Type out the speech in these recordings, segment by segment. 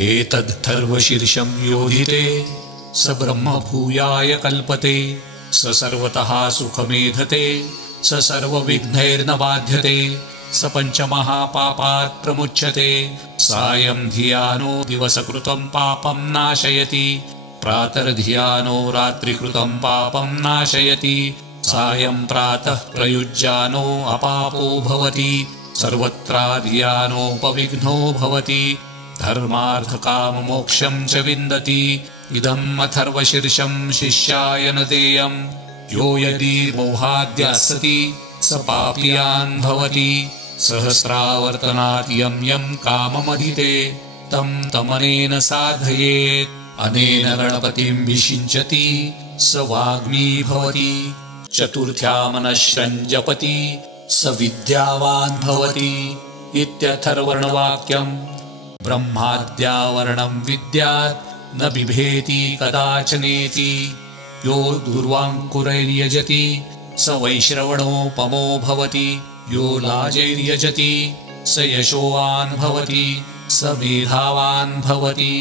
एतद्धर्वशीर्षं योधिते स ब्रह्म भूयाय कल्पते स सर्वतः सुखमेधते स सर्वविघ्नैर्न बाध्यते स पञ्चमहापापात् प्रमुच्यते सायं धियानो दिवसकृतं पापं नाशयति प्रातर्धियानो रात्रिकृतं पापं नाशयति सायं प्रातः प्रयुज्यानो अपापो भवति सर्वत्राधियानोपविघ्नो भवति धर्मार्थकाममोक्षं च विन्दति इदम् अथर्वशीर्षं शिष्याय न देयम् यो यदि मोहाद्यास्सति स पापीयान् भवति सहस्रावर्तनात् यं यं काममधिते तं तमनेन साधयेत् अनेन गणपतिं विषिञ्चति स वाग्मी भवति चतुर्थ्यामनश्रं जपति स विद्यावान् भवति इत्यथर्वणवाक्यम् ब्रह्माद्यावरणं विद्यात् न बिभेति कदाचनेति यो दुर्वाङ्कुरैर्यजति स वैश्रवणोपमो भवति यो लाजैर्यजति स यशोवान् भवति स मेधावान् भवति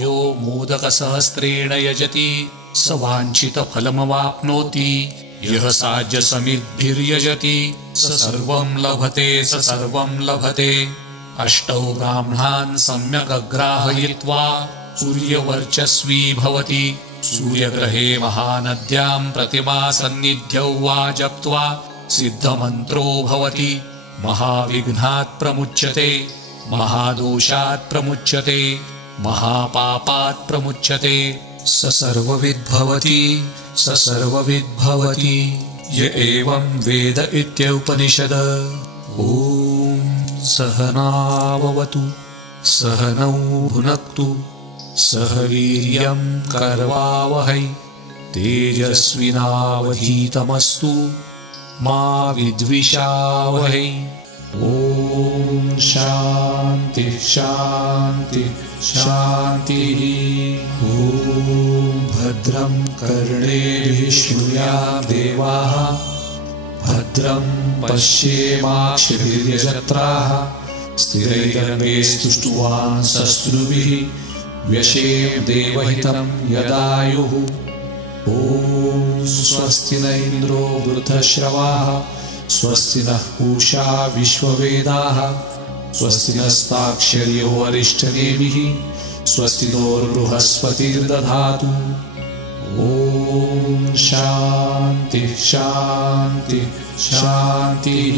यो मोदकसहस्रेण यजति स वाञ्छितफलमवाप्नोति यः साज्यसमिद्भिर्यजति स सर्वं लभते स सर्वं लभते अष्टौ ब्राह्मणान् सम्यगग्राहयित्वा सूर्यवर्चस्वी भवति सूर्यग्रहे महानद्यां प्रतिमासन्निध्यौ वा जप्त्वा सिद्धमन्त्रो भवति महाविघ्नात् प्रमुच्यते महादोषात् प्रमुच्यते महापापात् प्रमुच्यते स सर्वविद्भवति स सर्वविद्भवति य एवं वेद इत्युपनिषद ॐ सहनाववतु सहनौ भुनक्तु सह वीर्यं करवावहै तेजस्विनावधीतमस्तु मा विद्विषावहै ॐ शान्ति शान्ति शान्तिः ॐ भद्रं कर्णेभिः शृणुयात् देवाः भद्रं पश्येमाक्षभिर्यजत्राः स्थिरैरङ्गैस्तुष्टुवांसस्तुभिः व्यशेम देवहितं यदायुः ॐ स्वस्ति न इन्द्रो वृद्धश्रवाः स्वस्ति नः पूषा विश्ववेदाः स्वस्ति नस्ताक्षर्यो अरिष्टनेमिः स्वस्ति नोर्बृहस्पतिर्दधातु ॐ शान्ति शान्ति शान्तिः।